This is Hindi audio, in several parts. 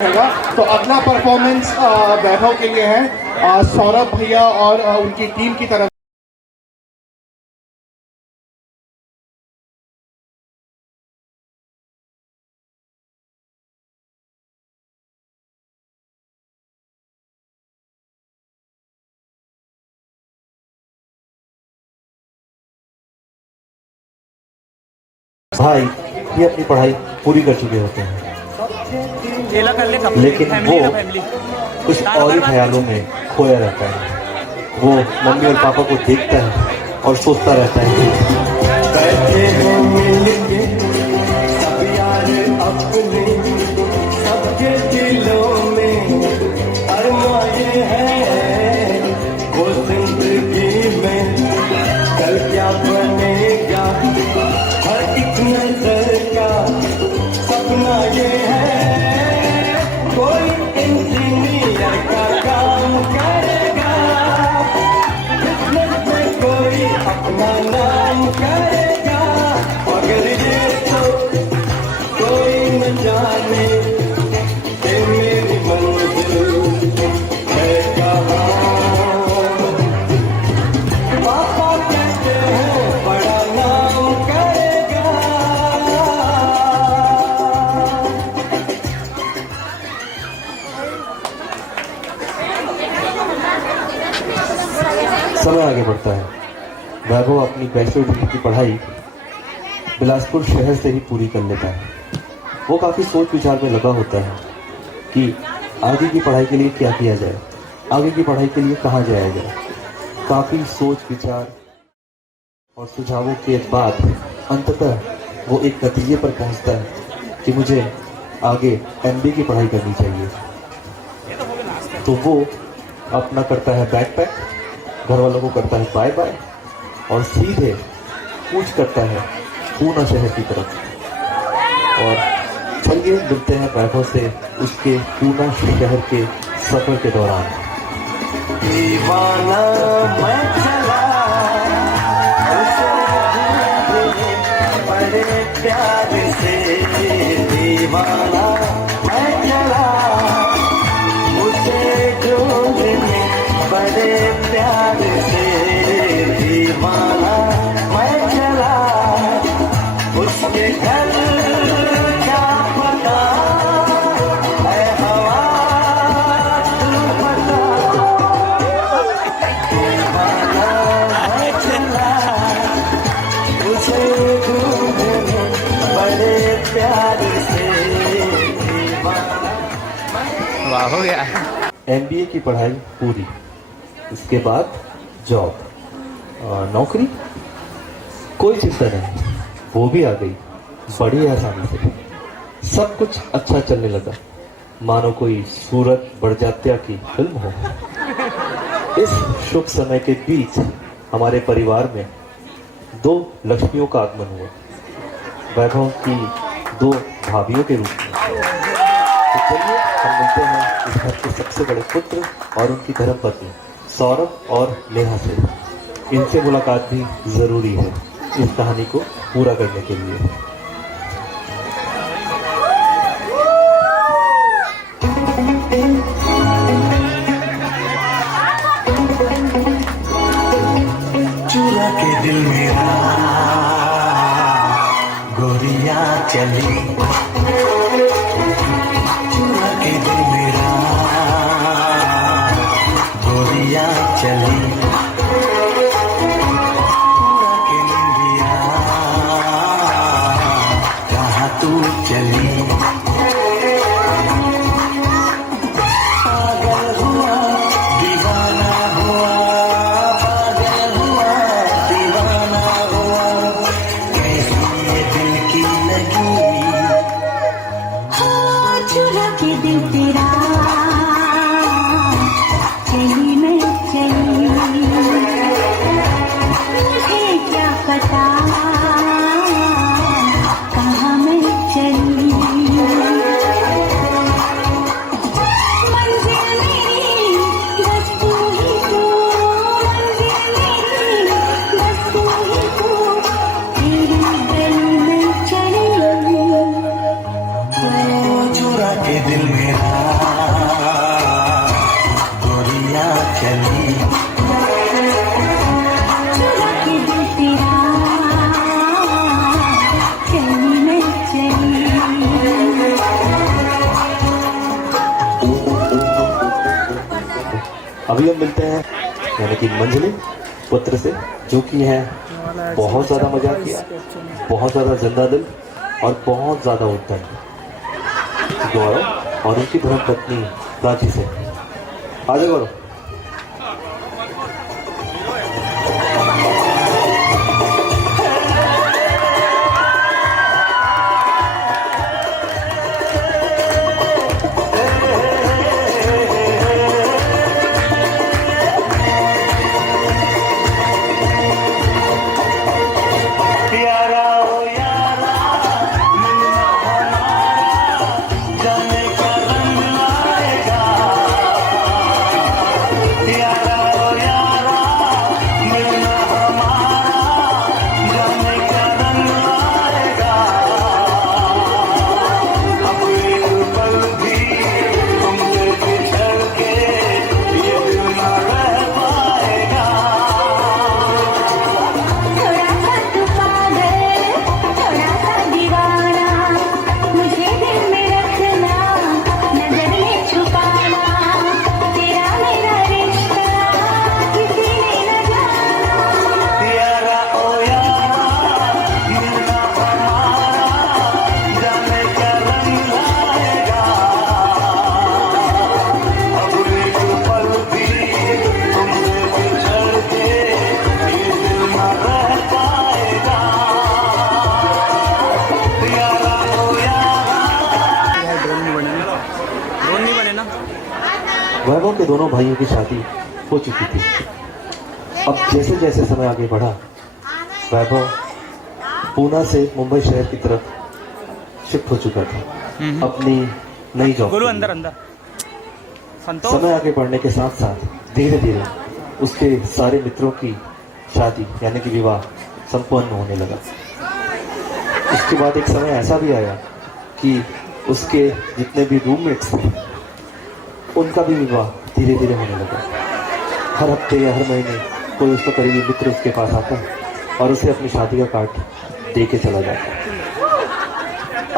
तो अगला परफॉर्मेंस वैभव के लिए है सौरभ भैया और उनकी टीम की तरफ। भाई ये अपनी पढ़ाई पूरी कर चुके होते हैं, लेकिन वो कुछ और ही ख्यालों में खोया रहता है। वो मम्मी और पापा को देखता है और सोचता रहता है बैठे हैं मिलके सब यार अपने, सबके दिलों में अरमाए हैं वो जिंदगी में कल क्या बनेगा, हर एक नजर का सपना ये है कोई इंजीनियर का काम करेगा, किस्मत में कोई अपना नाम करेगा, मगर ये तो कोई न जाने कि मेरी मंजिल है कहाँ। पापा कहते हैं बड़ा नाम करेगा। समय आगे बढ़ता है। वैभव अपनी बैचलर डिग्री की पढ़ाई बिलासपुर शहर से ही पूरी कर लेता है। वो काफ़ी सोच विचार में लगा होता है कि आगे की पढ़ाई के लिए क्या किया जाए, आगे की पढ़ाई के लिए कहाँ जाया जाए। काफ़ी सोच विचार और सुझावों के बाद अंततः वो एक नतीजे पर पहुंचता है कि मुझे आगे MBA की पढ़ाई करनी चाहिए। तो वो अपना करता है बैग पैक, घर वालों को करता है बाय बाय और सीधे कूच करता है पूना शहर की तरफ। और चलिए मिलते हैं वैभव से उसके पूना शहर के सफर के दौरान। दीवाना मैं चला बड़े प्यार से, दीवाना मैं चला उसे ढूंढने बड़े प्यार से, दीवाना मैं चला उसके घर क्या पता है हवा तू पता, दीवाना मैं चला उसे ढूंढने बड़े प्यार से, दीवाना। वाह, हो गया। MBA की पढ़ाई पूरी, इसके बाद जॉब और नौकरी, कोई चिंता नहीं, वो भी आ गई बड़ी आसानी से। सब कुछ अच्छा चलने लगा, मानो कोई सूरत बड़जात्या की फिल्म हो। इस शुभ समय के बीच हमारे परिवार में 2 लक्ष्मियों का आगमन हुआ, वैभव की 2 भाभियों के रूप में। तो चलिए हम मिलते हैं इस घर के सबसे बड़े पुत्र और उनकी धर्मपत्नी सौरभ और नेहा से। इनसे मुलाकात भी जरूरी है इस कहानी को पूरा करने के लिए। चूरा के दिल मेरा गोरिया चली, चूरा के दिल मेरा गोरिया चली, चूरा के निंदिया कहाँ तू चली, पागल हुआ दीवाना हुआ, पागल हुआ दीवाना हुआ, कैसी ये दिल की लगी, चुरा के दिल तेरा चली मैं चली, मुझे क्या पता कहाँ मैं चली, मंजिल मेरी बस तू ही तू, मंजिल मेरी बस तू ही तू, तेरी गली में चली। चुरा के दिल मेरा गोरिया चली चुरा के दिल तेरा चली मैं चली। अभी हम मिलते हैं यानी कि मंजली पुत्र से, जो कि है बहुत ज़्यादा मजाक किया, बहुत ज़्यादा जिंदा दिल और बहुत ज़्यादा उद्यम गौरव और उनकी धर्म पत्नी प्राची से। आजा गौरव। थोड़ा सा तू पागल थोड़ा सा दीवाना, मुझे दिल में रखना नजर में छुपाना, तेरा मेरा रिश्ता किसी ने न जाना। यारा ओ यारा मिलना हमारा जाने क्या रंग लाएगा, अब एक पल भी तुमसे बिछड़ के ये दिल न रह पाएगा। यारा ओ यारा ड्रोन नहीं बने ना। वैभव के दोनों भाइयों की शादी हो चुकी थी। अब जैसे जैसे समय आगे बढ़ा, वैभव पूना से मुंबई शहर की तरफ शिफ्ट हो चुका था अपनी नई जॉब गुरु के अंदर लिए। अंदर संतोष समय आगे बढ़ने के साथ साथ धीरे धीरे उसके सारे मित्रों की शादी यानी कि विवाह संपन्न होने लगा। उसके बाद एक समय ऐसा भी आया कि उसके जितने भी रूममेट्स थे उनका भी विवाह धीरे धीरे होने लगा। हर हफ्ते या हर महीने कोई उसका करीबी मित्र उसके पास आता और उसे अपनी शादी का कार्ड दे के चला जाता।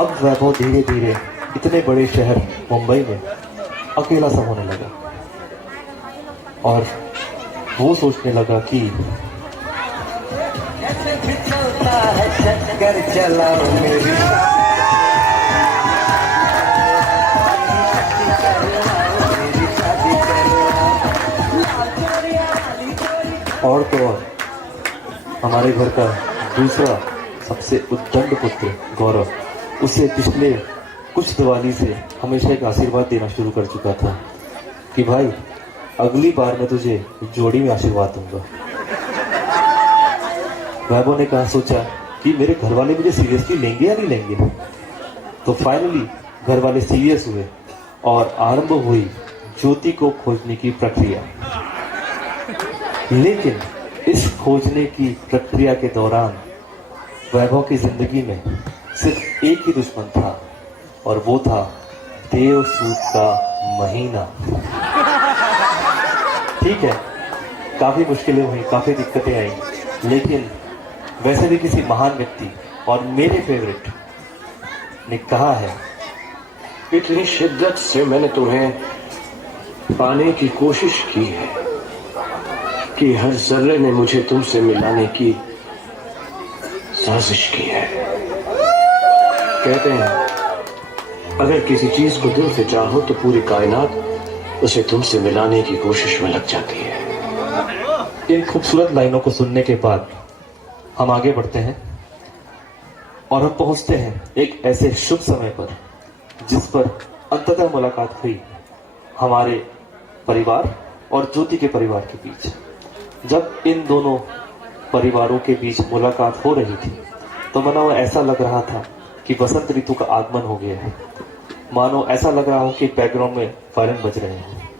अब वैभव धीरे धीरे इतने बड़े शहर मुंबई में अकेला सा होने लगा और वो सोचने लगा कि चलता है चक्कर चलाओ मेरी और तो और हमारे घर का दूसरा सबसे उद्दंड पुत्र गौरव उसे पिछले कुछ दिवाली से हमेशा एक आशीर्वाद देना शुरू कर चुका था कि भाई अगली बार मैं तुझे जोड़ी में आशीर्वाद दूंगा। वैभव ने कहा सोचा कि मेरे घर वाले मुझे सीरियसली लेंगे या नहीं लेंगे। तो फाइनली घर वाले सीरियस हुए और आरंभ हुई ज्योति को खोजने की प्रक्रिया। लेकिन इस खोजने की प्रक्रिया के दौरान वैभव की जिंदगी में सिर्फ एक ही दुश्मन था और वो था देव सूद का महीना। ठीक है, काफी मुश्किलें हुई, काफी दिक्कतें आई, लेकिन वैसे भी किसी महान व्यक्ति और मेरे फेवरेट ने कहा है इतनी शिद्दत से मैंने तुम्हें पाने की कोशिश की है कि हर जर्रे ने मुझे तुमसे मिलाने की साजिश की है। कहते हैं अगर किसी चीज को दिल से चाहो तो पूरी कायनात उसे तुमसे मिलाने की कोशिश में लग जाती है। इन खूबसूरत लाइनों को सुनने के बाद हम आगे बढ़ते हैं और हम पहुंचते हैं एक ऐसे शुभ समय पर जिस पर अंततः मुलाकात हुई हमारे परिवार और ज्योति के परिवार के बीच। जब इन दोनों परिवारों के बीच मुलाकात हो रही थी तो मानो ऐसा लग रहा था कि वसंत ऋतु का आगमन हो गया है। मानो ऐसा लग रहा हो कि बैकग्राउंड में वायलिन बज रहे हैं।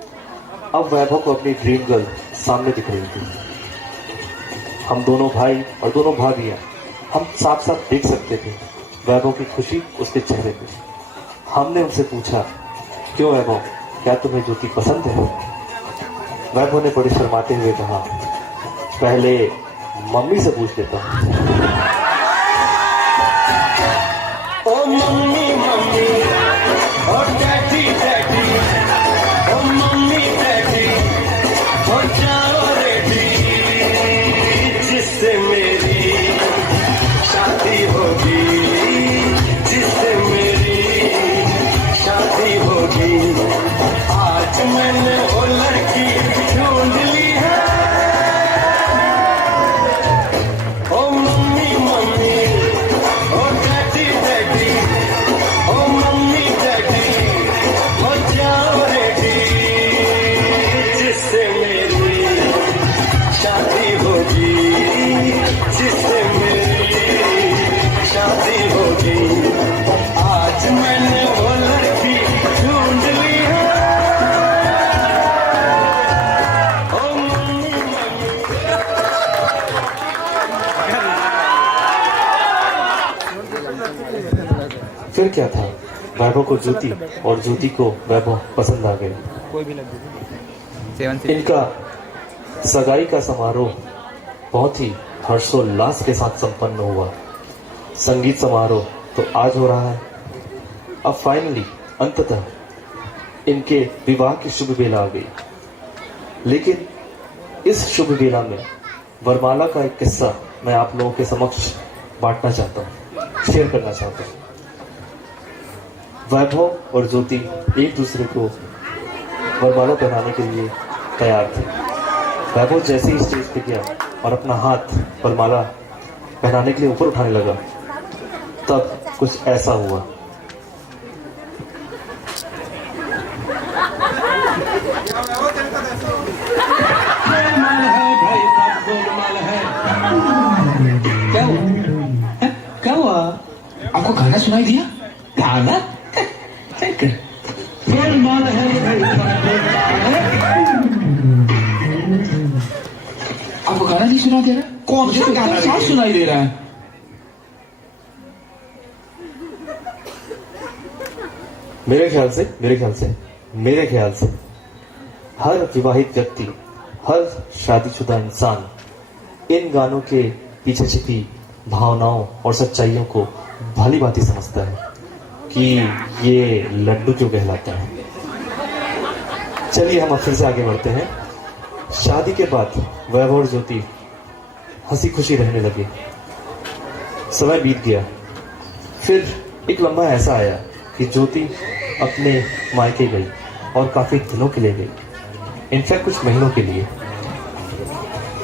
अब वैभव को अपनी ड्रीम गर्ल सामने दिख रही थी। हम दोनों भाई और दोनों भाभियां हम साफ साफ देख सकते थे वैभव की खुशी उसके चेहरे पे। हमने उनसे पूछा क्यों वैभव, क्या तुम्हें ज्योति पसंद है? वैभव ने बड़े शर्माते हुए कहा, पहले मम्मी से पूछ लेता हूँ। ओ मम्मी मम्मी, ओ डैडी डैडी, ओ मम्मी डैडी, हो जाओ रेडी, जिससे मेरी शादी होगी, जिससे मेरी शादी होगी। आज मैंने वो लड़की ढूंढ ली है। ओ मम्मी मम्मी, ओ डैडी डैडी, ओ मम्मी डैडी, हो जाओ रेडी, जिससे मेरी शादी होगी, जिससे मेरी शादी होगी। आज मैंने वो लड़की ढूंढ ली है। ओ मम्मी मम्मी, फिर क्या था, वैभव को ज्योति और ज्योति को वैभव पसंद आ गए। कोई भी लग गई 7 इनका सगाई का समारोह बहुत ही हर्षोल्लास के साथ संपन्न हुआ। संगीत समारोह तो आज हो रहा है। अब फाइनली अंततः इनके विवाह की शुभ बेला आ गई। लेकिन इस शुभ बेला में वरमाला का एक किस्सा मैं आप लोगों के समक्ष बांटना चाहता हूँ, शेयर करना चाहता हूँ। वैभव और ज्योति एक दूसरे को वरमाला पहनाने के लिए तैयार थे। वैभव जैसे ही स्टेज पे गया और अपना हाथ वरमाला पहनाने के लिए ऊपर उठाने लगा, तब कुछ ऐसा हुआ। क्या हुआ? आपको गाना सुनाई दिया? गाना? आपको गाना नहीं सुनाई दे रहा? कौन सा गाना साफ सुनाई दे रहा है? मेरे ख्याल से हर विवाहित व्यक्ति, हर शादीशुदा इंसान इन गानों के पीछे छिपी भावनाओं और सच्चाइयों को भली भांति समझता है कि ये लड्डू जो कहलाता है। चलिए हम अब फिर से आगे बढ़ते हैं। शादी के बाद वैभव और ज्योति हंसी खुशी रहने लगे। समय बीत गया। फिर एक लम्हा ऐसा आया कि ज्योति अपने मायके गई और काफी दिनों के लिए गई, इनफैक्ट कुछ महीनों के लिए।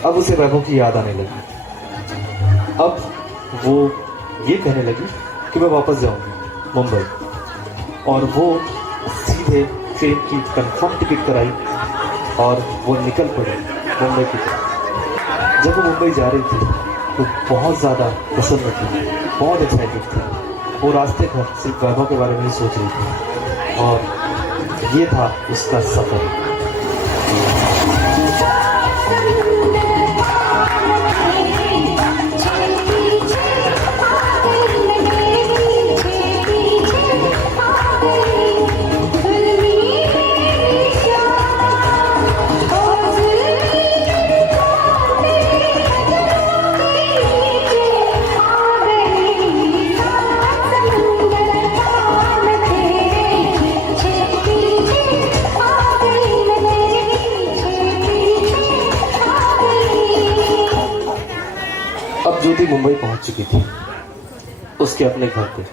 अब उसे वैभव की याद आने लगी। अब वो ये कहने लगी कि मैं वापस जाऊंगी मुंबई, और वो सीधे ट्रेन की कंफर्म टिकट कराई और वो निकल पड़ी मुंबई की तरफ। जब वो मुंबई जा रही थी तो बहुत ज़्यादा प्रसन्न थी, बहुत एक्साइटेड थी। वो रास्ते भर सिर्फ वैभव के बारे में ही सोच रही थी, और ये था उसका सफ़र। ज्योति मुंबई पहुंच चुकी थी उसके अपने घर पे।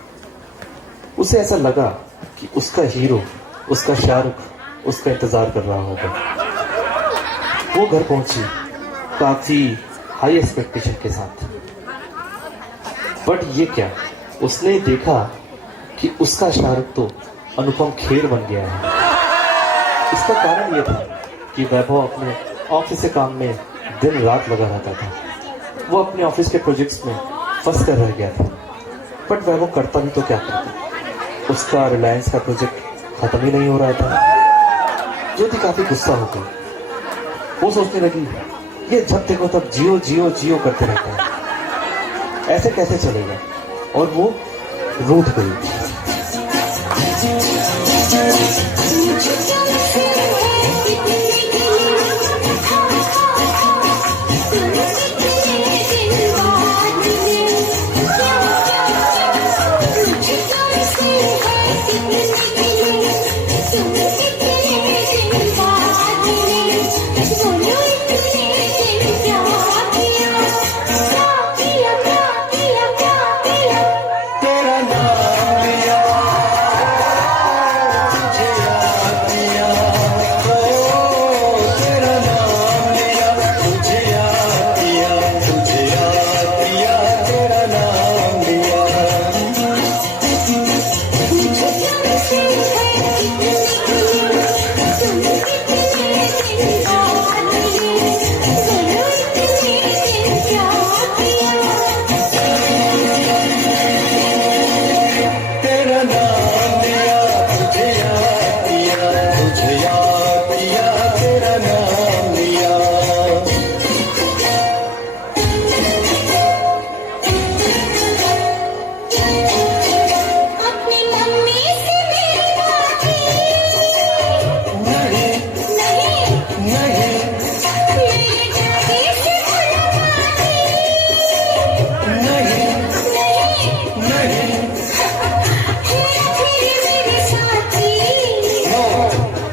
उसे ऐसा लगा कि उसका हीरो, उसका शाहरुख उसका इंतजार कर रहा होगा। वो घर पहुंची काफी हाई एक्सपेक्टेशन के साथ, बट ये क्या, उसने देखा कि उसका शाहरुख तो अनुपम खेर बन गया है। इसका कारण ये था कि वैभव अपने ऑफिस के काम में दिन रात लगा रहता था। वो अपने ऑफिस के प्रोजेक्ट्स में फंस कर रह गया था, बट वैभव करता भी तो क्या करता। उसका रिलायंस का प्रोजेक्ट खत्म ही नहीं हो रहा था। ज्योति काफी गुस्सा हो गई। वो सोचने लगी, ये जब देखो तब जियो जियो जियो करते रहता है, ऐसे कैसे चलेगा। और वो रूठ गई।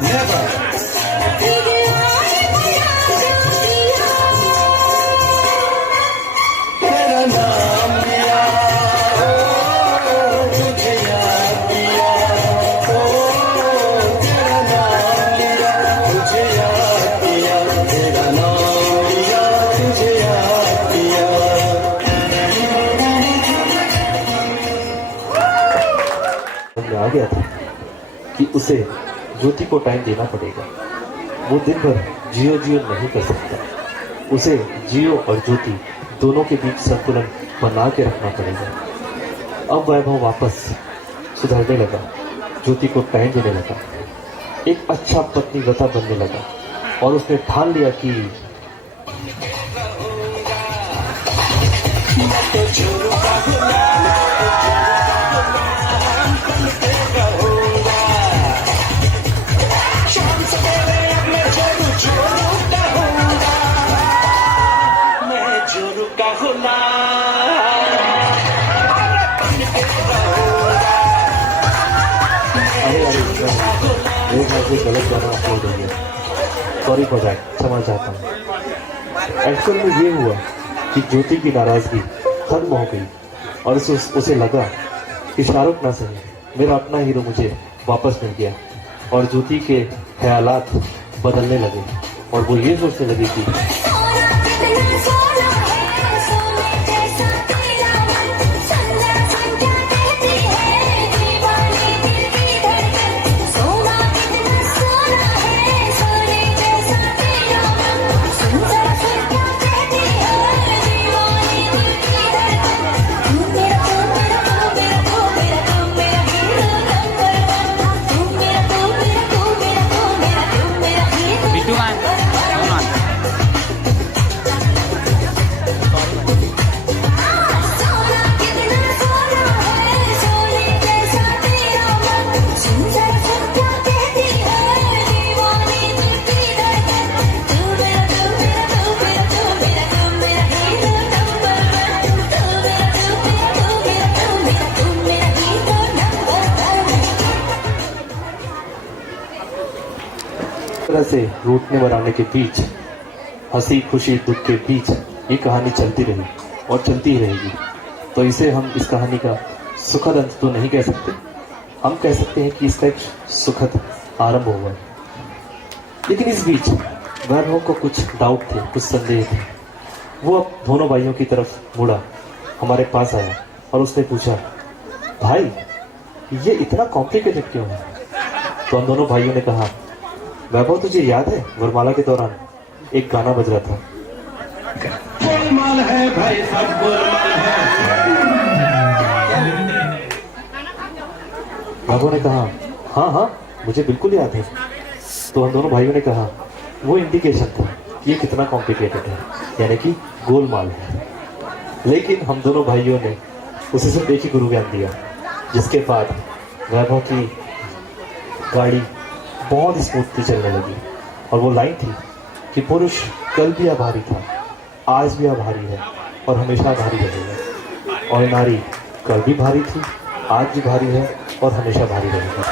never. तेरा नाम लिया, तुझे याद किया, तेरा नाम लिया, तुझे याद किया, तेरा नाम लिया, तुझे याद किया। समझ में आ गया था कि उसे ज्योति को टाइम देना पड़ेगा। वो दिन भर जियो जियो नहीं कर सकता। उसे जियो और ज्योति दोनों के बीच संतुलन बना के रखना पड़ेगा। अब वैभव वापस सुधरने लगा, ज्योति को टाइम देने लगा, एक अच्छा पत्नीव्रता बनने लगा और उसने ठान लिया कि मेरे ख्याल से गलत गाना अपलोड हो गया, सॉरी फॉर दैट, क्षमा चाहता हूँ। एक्चुअल में ये हुआ कि ज्योति की नाराजगी खत्म हो गई और उसे लगा कि शाहरुख ना सही, मेरा अपना हीरो मुझे वापस मिल गया और ज्योति के ख्यालात बदलने लगे और वो ये सोचने लगी कि बिट्टू मान तरह से रूठने मराने के बीच, हंसी खुशी दुख के बीच ये कहानी चलती रही और चलती ही रहेगी। तो इसे हम इस कहानी का सुखद अंत तो नहीं कह सकते, हम कह सकते हैं कि इसका एक सुखद आरंभ हुआ। लेकिन इस बीच वैभव को कुछ डाउट थे, कुछ संदेह थे। वो अब दोनों भाइयों की तरफ मुड़ा, हमारे पास आया और उसने पूछा, भाई ये इतना कॉम्प्लिकेटेड क्यों है? तो हम दोनों भाइयों ने कहा, वैभव तुझे याद है वरमाला के दौरान एक गाना बज रहा था, गोलमाल है भाई, सब गोलमाल है। वैभव ने कहा, हाँ हाँ मुझे बिल्कुल याद है। तो हम दोनों भाइयों ने कहा, वो इंडिकेशन था कि ये कितना कॉम्प्लिकेटेड है, यानी कि गोलमाल है। लेकिन हम दोनों भाइयों ने उसे सिर्फ एक ही गुरु ज्ञान दिया, जिसके बाद वैभव की गाड़ी बहुत स्मूथली चलने लगी और वो लाइन थी कि पुरुष कल भी आभारी था, आज भी आभारी है और हमेशा भारी रहेगा, और नारी कल भी भारी थी, आज भी भारी है और हमेशा भारी रहेगी।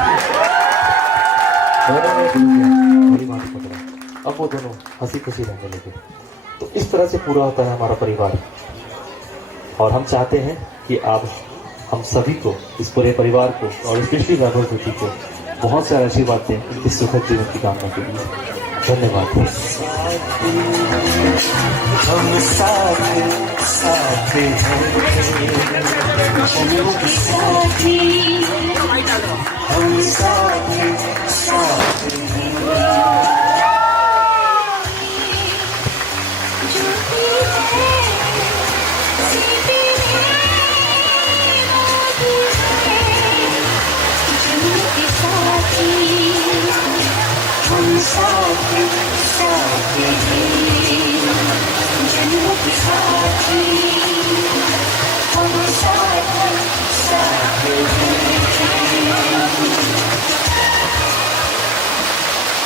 बड़ी बात पकड़ा, अब वो दोनों हंसी खुशी रहने लगे। तो इस तरह से पूरा होता है हमारा परिवार, और हम चाहते हैं कि आप हम सभी को, इस पूरे परिवार को और स्पेशली वैभव ज्योति को बहुत सारे आशीर्वाद दें उनकी सुखद जीवन की कामना के लिए। धन्यवाद। हम साथ साथ हैं, हम साथ साथ हैं। हम साथ साथ हैं।